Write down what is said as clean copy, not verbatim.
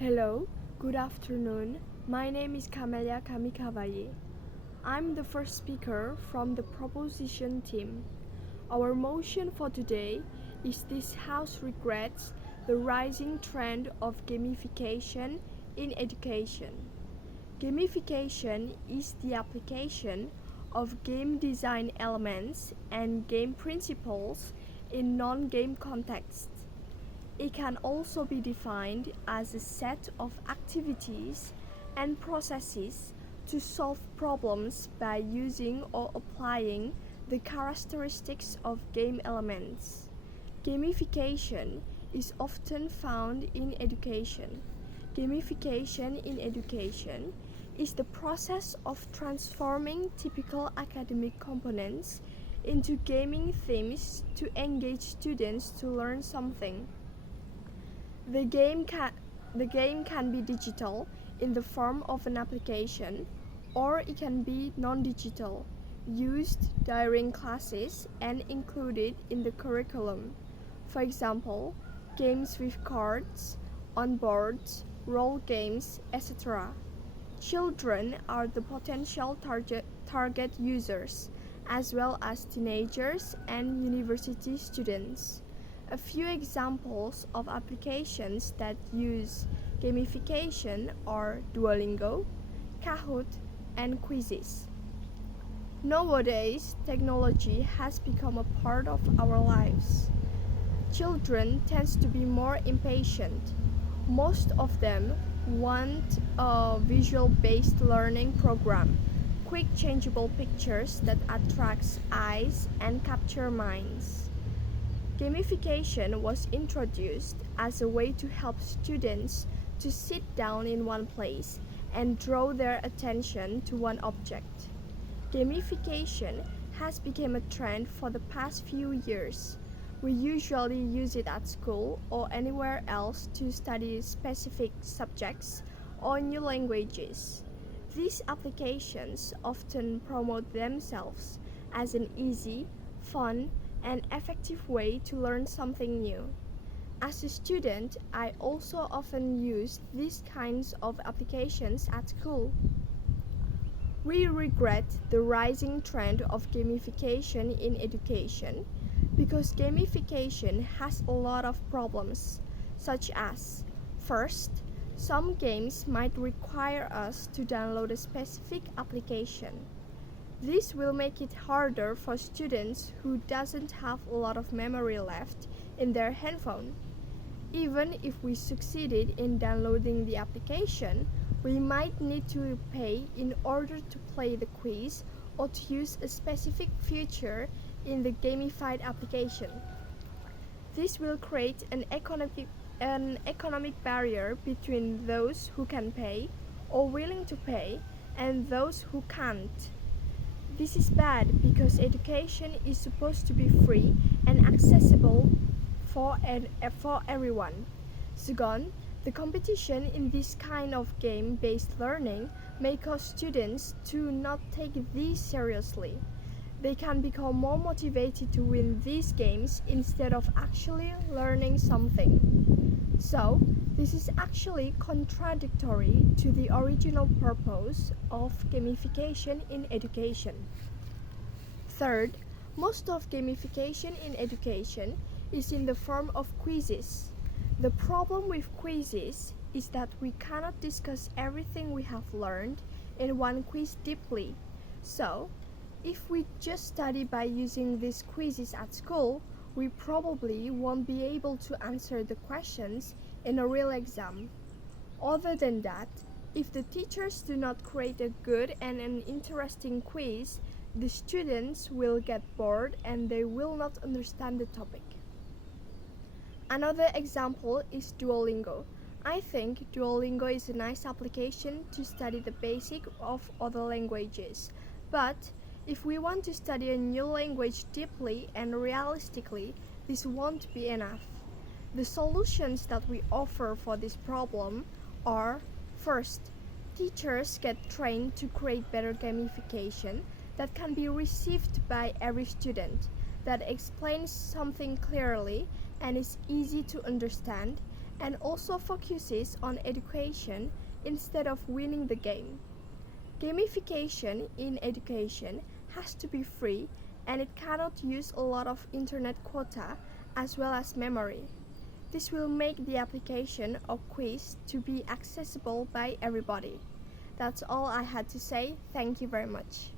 Hello, good afternoon. My name is Camelia Cavaille. I'm the first speaker from the proposition team. Our motion for today is this House regrets the rising trend of gamification in education. Gamification is the application of game design elements and game principles in non-game contexts. It can also be defined as a set of activities and processes to solve problems by using or applying the characteristics of game elements. Gamification is often found in education. Gamification in education is the process of transforming typical academic components into gaming themes to engage students to learn something. The game can be digital in the form of an application, or it can be non-digital, used during classes and included in the curriculum. For example, games with cards, on boards, role games, etc. Children are the potential target users, as well as teenagers and university students. A few examples of applications that use gamification are Duolingo, Kahoot, and quizzes. Nowadays, technology has become a part of our lives. Children tend to be more impatient. Most of them want a visual-based learning program, quick changeable pictures that attracts eyes and capture minds. Gamification was introduced as a way to help students to sit down in one place and draw their attention to one object. Gamification has become a trend for the past few years. We usually use it at school or anywhere else to study specific subjects or new languages. These applications often promote themselves as an easy, fun, and effective way to learn something new. As a student, I also often use these kinds of applications at school. We regret the rising trend of gamification in education because gamification has a lot of problems, such as, first, some games might require us to download a specific application. This will make it harder for students who doesn't have a lot of memory left in their handphone. Even if we succeeded in downloading the application, we might need to pay in order to play the quiz or to use a specific feature in the gamified application. This will create an economic barrier between those who can pay or willing to pay and those who can't. This is bad because education is supposed to be free and accessible for everyone. Second, the competition in this kind of game-based learning may cause students to not take these seriously. They can become more motivated to win these games instead of actually learning something. So, this is actually contradictory to the original purpose of gamification in education. Third, most of gamification in education is in the form of quizzes. The problem with quizzes is that we cannot discuss everything we have learned in one quiz deeply. So, if we just study by using these quizzes at school, we probably won't be able to answer the questions in a real exam. Other than that, if the teachers do not create a good and an interesting quiz, the students will get bored and they will not understand the topic. Another example is Duolingo. I think Duolingo is a nice application to study the basic of other languages, but if we want to study a new language deeply and realistically, this won't be enough. The solutions that we offer for this problem are, first, teachers get trained to create better gamification that can be received by every student, that explains something clearly and is easy to understand, and also focuses on education instead of winning the game. Gamification in education has to be free and it cannot use a lot of internet quota as well as memory. This will make the application of quiz to be accessible by everybody. That's all I had to say. Thank you very much.